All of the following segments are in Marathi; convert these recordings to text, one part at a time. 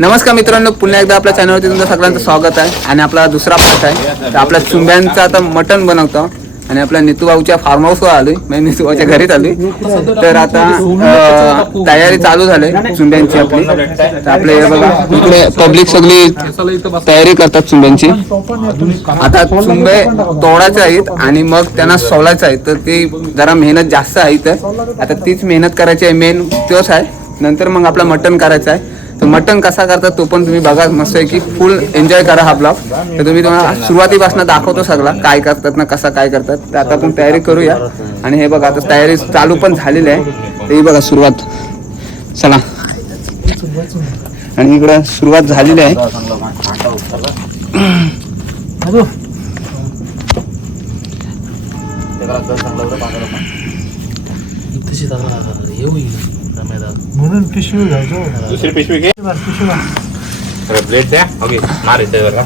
नमस्कार मित्रांनो पुन्हा एकदा आपल्या चॅनलवरती तुमचं सगळ्यांचं स्वागत आहे आणि आपला दुसरा पार्ट आहे. तर आपल्या चुंब्यांचं आता मटण बनवतो. आणि आपल्या नितूभाऊच्या फार्म हाऊसवर आलोय. म्हणजे नितूभाऊच्या घरीच आलोय. तर आता तयारी चालू झाली चुंब्यांची आपली. तर आपले हे बघा इकडे पब्लिक सगळी तयारी करतात चुंब्यांची आता चुंबे तोडायचे आहेत आणि मग त्यांना सोलायचं आहे. तर ते जरा मेहनत जास्त आहे तर आता तीच मेहनत करायची आहे. मेन तोच आहे. नंतर मग आपला मटण करायचं आहे. तर मटण कसा करतात तो पण तुम्ही बघा. मस्त आहे की फुल एन्जॉय करा हा ब्लॉग तर तुम्ही तुम्हाला सुरुवातीपासून दाखवतो सगळा काय करतात ना कसा काय करतात. तर आता आपण तयारी करूया. आणि हे बघा आता तयारी चालू पण झालेली आहे. ते बघा सुरुवात. चला. आणि इकडं सुरुवात झालेली आहे. म्हणून पिशवी घ्यायचो दुसरी पिशवी घे. प्लेट द्या. ओके मार येते बरं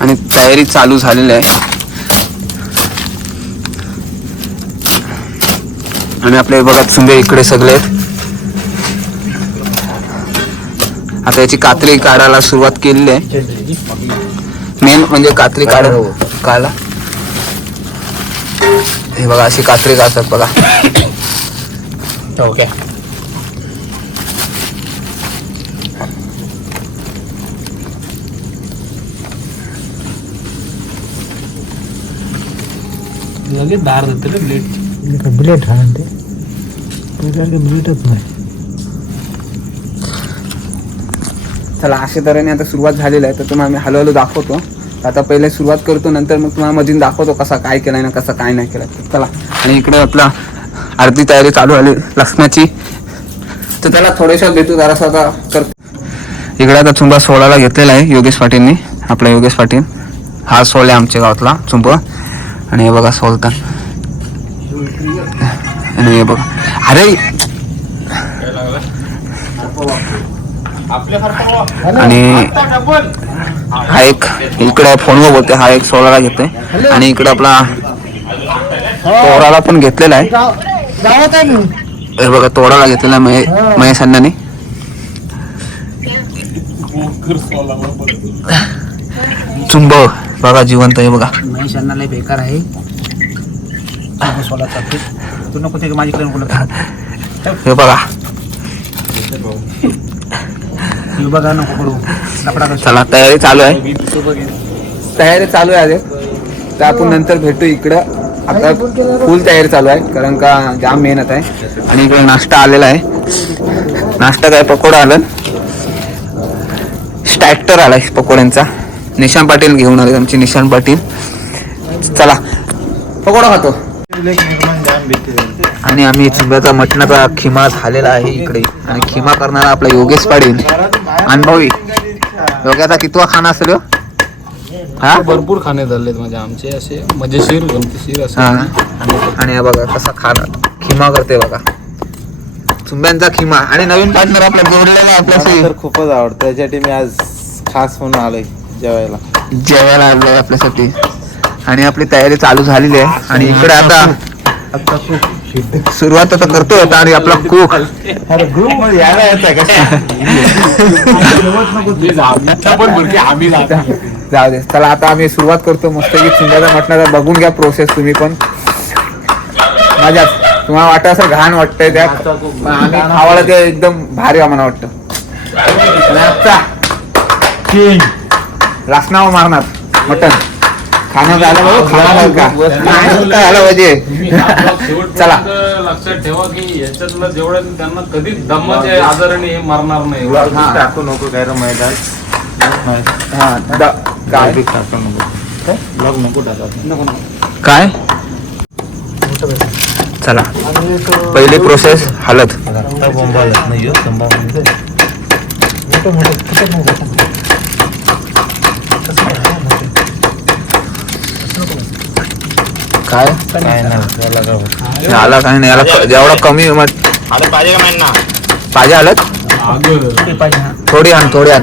आणि तयारी चालू झालेली आहे. आणि आपले बघा चुंबे इकडे सगळे आहेत. आता याची कात्री काढायला सुरुवात केलेली आहे. मेन म्हणजे कात्री काढ काढला हे बघा अशी कात्री काढतात बघा. ओके. लगेच दार देते रे ब्लेड ब्लेड हा ते. पहिल्यासारखं ब्लेडच नाही. चला अशा तऱ्हेने आता सुरुवात झालेली आहे. तर तुम्हाला मी हळूहळू दाखवतो. आता पहिले सुरुवात करतो नंतर मग तुम्हाला मधून दाखवतो कसा काय केलाय ना कसा काय नाही केलाय. चला आणि इकडे आपला अर्धी तयारी चालू झाली लसणाची. तर त्याला थोडेशा भेटू जरासा आता कर. इकडे आता चुंबा सोळाला घेतलेला आहे योगेश पाटीलनी आपला योगेश पाटील. हा सोल आहे आमच्या गावातला चुंब. आणि हे बघा सोलता. आणि हे बघा. अरे! आणि हा एक इकडे फोनवर बोलते हा एक सोळाला घेतोय. आणि इकडे आपला तोडाला पण घेतलेला आहे. गावात आहे मी हे बघा तोडाला घेतलेला महेश अण्णांनी. चुंब बघा जिवंत आहे बघा. महेश अण्णाला बेकार आहे. तू नको ते माझी कडे हे बघा. बघा नको करू. लपडा चला तयारी चालू आहे. तयारी चालू आहे अजून. तर आपण नंतर भेटू इकडं. आता फुल तयारी चालू आहे कारण का जाम मेहनत आहे. आणि इकडे नाश्ता आलेला आहे. नाश्ता काय पकोडा आलं. स्टॅक्टर आलाय पकोड्यांचा. निशान पाटील घेऊन आले आमचे निशान पाटील. चला पकोडा खातो. आणि आम्ही चिंब्याचा मटणाचा खिमा झालेला आहे इकडे. आणि खिमा करणारा आपला योगेश पाटील. अनुभवी. योग्याचा कितवा खाना असेल हो? हा? भरपूर खाणे झालेत म्हणजे आमचे असे मजेशीर गमतीशीर असे. हा आणि हा बघा कसा खाना खिमा करते बघा. चुंब्यांचा खिमा. आणि नवीन पार्टनर आपला जोडलेला आहे आपल्याशी. तर खूपच आवडतं. त्यासाठी मी आज खास म्हणून आलोय जेवायला. जेवायला आलोय आपल्यासाठी. आणि आपली तयारी चालू झालेली आहे. आणि इकडे आता सुरुवात आता करतोय आता आणि आपला कुक अरे ग्रुपमध्ये यायला येत पण भरकी आम्ही जाता. जाऊ दे. चला आता आम्ही सुरुवात करतो. मस्त की चिंगाचा मटणाचा बघून घ्या प्रोसेस तुम्ही पण. मजाच. तुम्हाला वाटत असं घाण वाटतंय त्यात? पण आम्ही खावाला ते एकदम भारी आम्हाला वाटतं. लासनावर मारणार. मटण खाणं झालं बघू खाणं झालं का? झालं. पाहिजे. चला. लक्षात ठेवा की याच्यातलं जेवढं त्यांना कधीच दमाचे आजाराने हे मरणार नाही. टाकू नको काय मैदान हा द- काय? नको नको काय? चला. पहिली प्रोसेस हलत. नाही काय काय नाही त्याला काय नाही क- जेवढा कमी पाहिजे पाहिजे हलत? थोडी आण थोडी आण.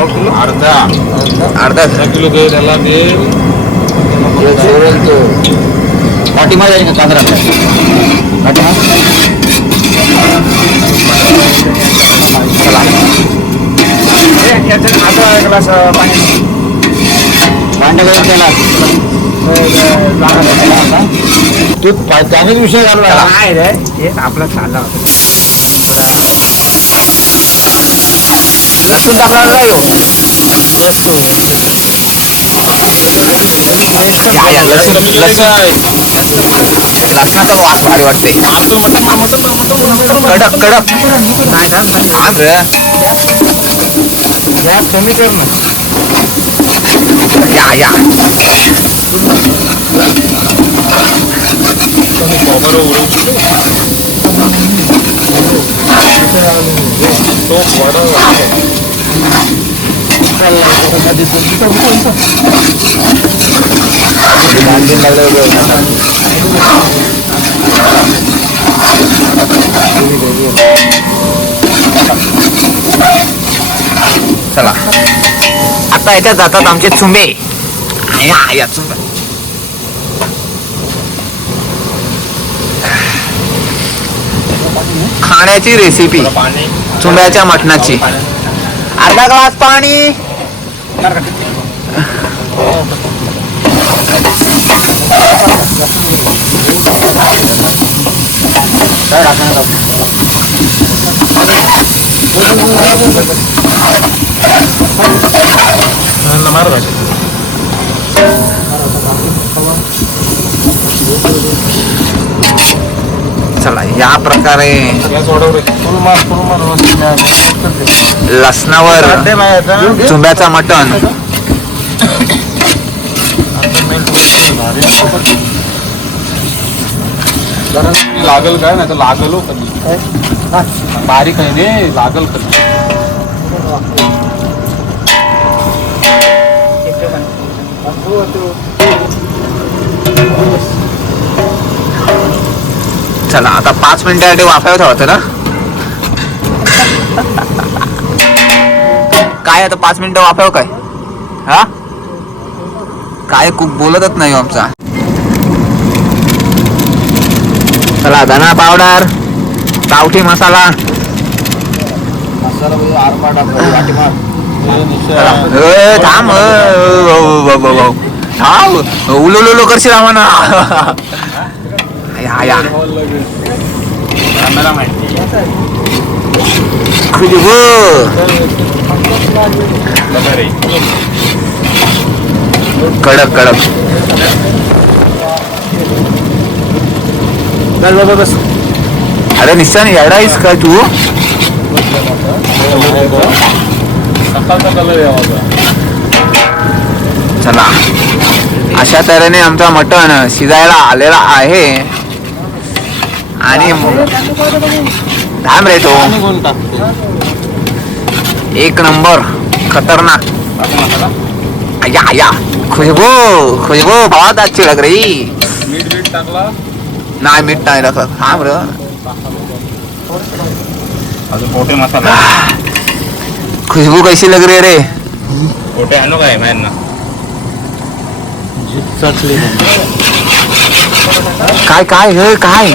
अर्धा. अर्धा. अर्धा किलो दे त्याला दे. पाठीमागे जाईल का पंधरा तू त्यानेच विषय घालला नाही रे? हे आपला चालला होता. लसूण टाकला नाही लसणाचा वास भारी वाटते कडक कडक नाही ना म्हणजे हा ग. गॅस कमी कर ना या या बरं उडवशील तो वडा चला. आता याच्यात जातात आमचे चुंबे या या चुंबे खाण्याची रेसिपी पाणी. चुंब्याच्या मटणाची. अर्धा ग्लास पाणी. मार या प्रकारे लसणावर चुंब्याचा मटण. लागल काय? नाही तर लागल हो. कधी बारीक आहे ने लागल कधी? पाच मिनिटासाठी वाफावत होतं ना काय आता पाच मिनिटं वाफाव काय हा काय खूप बोलतच नाही हो आमचा चला धना पावडर गावठी मसाला थांब. थांब उलो उलो करशील आम्हाला या. कडक कडक. अरे निशान आहेस काय तू? चला. अशा तऱ्हेने आमचा मटण शिजायला आलेला आहे. आणि थांब रे तो. एक नंबर. खतरनाक. आया आया. खुशबू खुशबू बहुत अच्छी लग रही. टाकला नाही मीठ नाही टाकत थांब र. अजून पोटे मसाला खुशबू कैसी लग रही है रे? पोटे आणू काय माहीत ना? काय काय?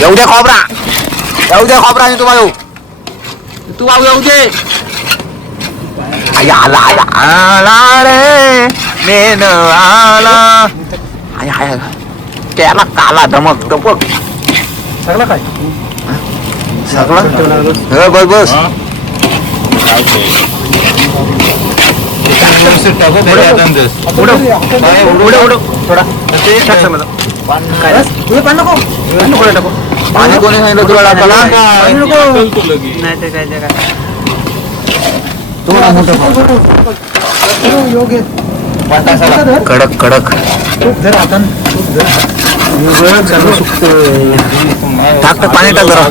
येऊ दे खोबरा. येऊ दे खोबरा आणि तू बाजू तू बाजू येऊ दे. आया, आला आला. आला रे मेन आला. त्याला काला धमक धमक. सगळं काय? सगळं? हो, बस बस. पाणी नको. नको कोणी सांगितलं? तुला टाकायला नको. तू ते काय कडक कडक. टाक टाक पाणी टाक जरा.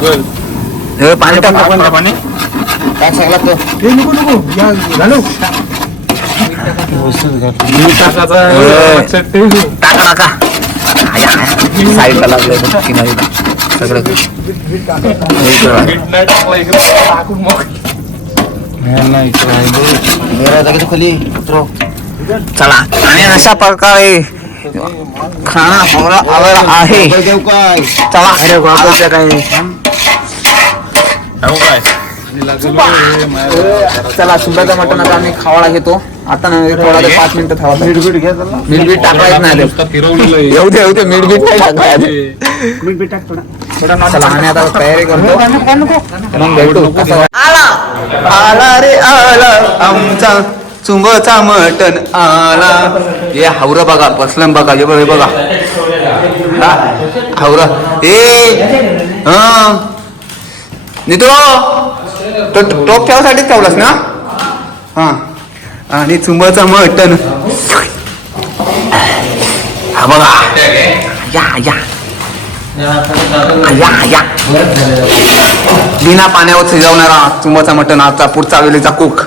हे पाणी टाक पाणी? टाक सगळा तो. टाका टाका साईडला लागले सगळं हे मग चला. आणि अशा प्रकारे खाना हमारा आवर आहे. चला. अरे बाबा काय? काय? चला सुंदरचं मटण आता आम्ही खावाळा घेतो. आता नाही थोडा पाच मिनिटं थांबा. मीठ बीट घ्या मीठ बीट टाकला येत नाही. येऊ दे येऊ दे बीट नाही. टाकला चला आम्ही आता तयारी करतो. मग भेटू. आला. आला रे आला. आमचा चुंबचा मटण आला. हे हावरं बघा बसलं बघा हे बघा हे बघा. हा हावरं. ए हा. नितो तो टोप ठेवासाठी ठेवलास ना? हा. आणि चुंबाचा मटण हा बघा. या या. या या. बिना पाण्यावर शिजवणारा चुंबाचा मटण आजचा पुढचा वेळेचा कुक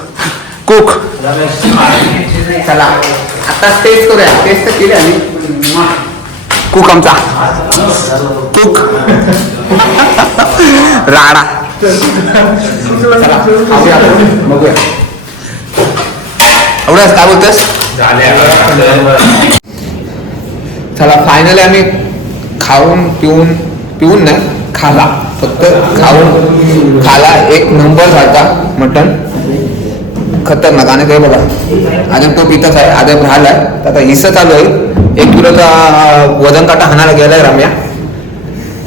कुक चला. आता टेस्ट करूया. टेस्ट तर केली आम्ही. कुक आमचा. कुक राडा. चला बघूया एवढंच काय बोलतोस? चला फायनली आम्ही. खाऊन पिऊन पिऊन नाही खाला. फक्त खाऊन खाला. एक नंबर झाला मटन खतरनाक. आणि काय बघा. अजून तो पितच आहे अजून राहिलाय. आता हिस्सा चालू आहे. एक किलोचा वजन काटा हाणायला गेलाय रम्या.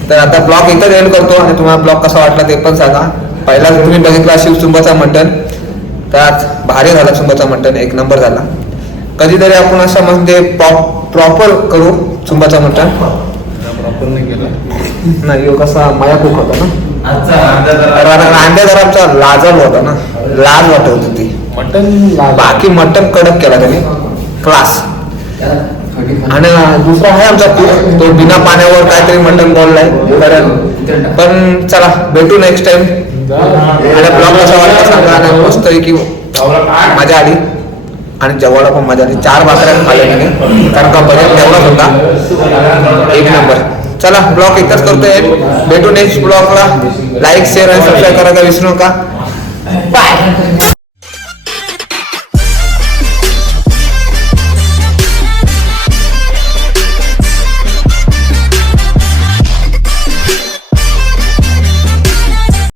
तर आता ब्लॉग इथं एंड करतो आणि तुम्हाला ब्लॉग कसा वाटला ते पण सांगा. पहिला तुम्ही बघितला शिवचुंबाचा मटन त्यात भारी झाला चुंबाचा मटन एक नंबर झाला. कधीतरी आपण असं म्हणजे प्रॉपर करू चुंबाचा मटन नाही ह्यो कसा माया कुक होता ना. आमचा लाजल होता ना. लाज वाटत होती ती. बाकी मटन कडक केला त्याने. क्लास. आणि दुसरा आहे आमचा cook, तो बिना पाण्यावर काहीतरी मटन बोललाय कारण पण चला भेटू नेक्स्ट टाइम आणि ब्लॉग कसा वाटला सांगा आणि मस्त की मजा आली. आणि जेवायला पण मजा आली चार भाकऱ्या खाल्या मी कारण का बजेट तेवढाच होता. एक नंबर चला ब्लॉग इथंच करतोय. भेटू नेक्स्ट ब्लॉगला. लाईक शेअर आणि सबस्क्राईब करायला विसरू नका. बाय